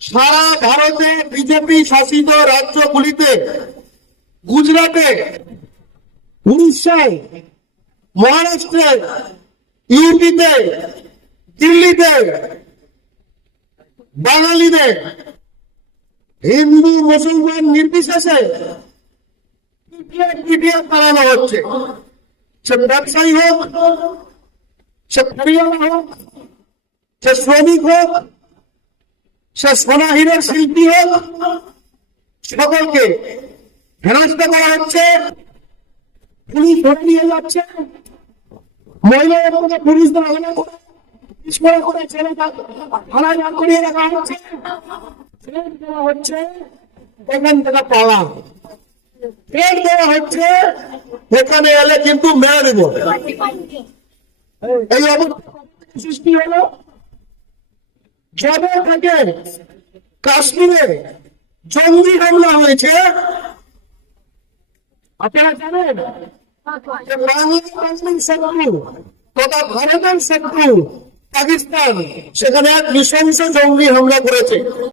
সারা ভারতে বিজেপি শাসিত রাজ্যগুলিতে, গুজরাটে, উড়িষ্যায়, মহারাষ্ট্রে, ইউপিতে, দিল্লিতে বাঙালিদের হিন্দু মুসলমান নির্বিশেষে পিটিএফ বানানো হচ্ছে। সে ব্যবসায়ী হোক, সে ফেরিওয়ালা হোক, সে শ্রমিক হোক, সে সোনা হীরের শিল্পী হোক, সকলকে হেনস্থা করা হচ্ছে। পুলিশ ধরে নিয়ে যাচ্ছে, মহিলাদের মধ্যে পুলিশদের হলে করে করে ছেলে থানায় দাঁড় করিয়ে রাখা হচ্ছে, দেওয়া হচ্ছে এখান থেকে পালা, পেট দেওয়া হচ্ছে এখানে এলে কিন্তু মেরে দেব। এই অবস্থা সৃষ্টি হলো যবে থেকে কাশ্মীরে জঙ্গি হামলা হয়েছে। আপনারা জানেন বাংলাদেশের শত্রু তথা ভারতের শত্রু পাকিস্তান সেখানে এক নৃশংস জঙ্গি হামলা করেছে।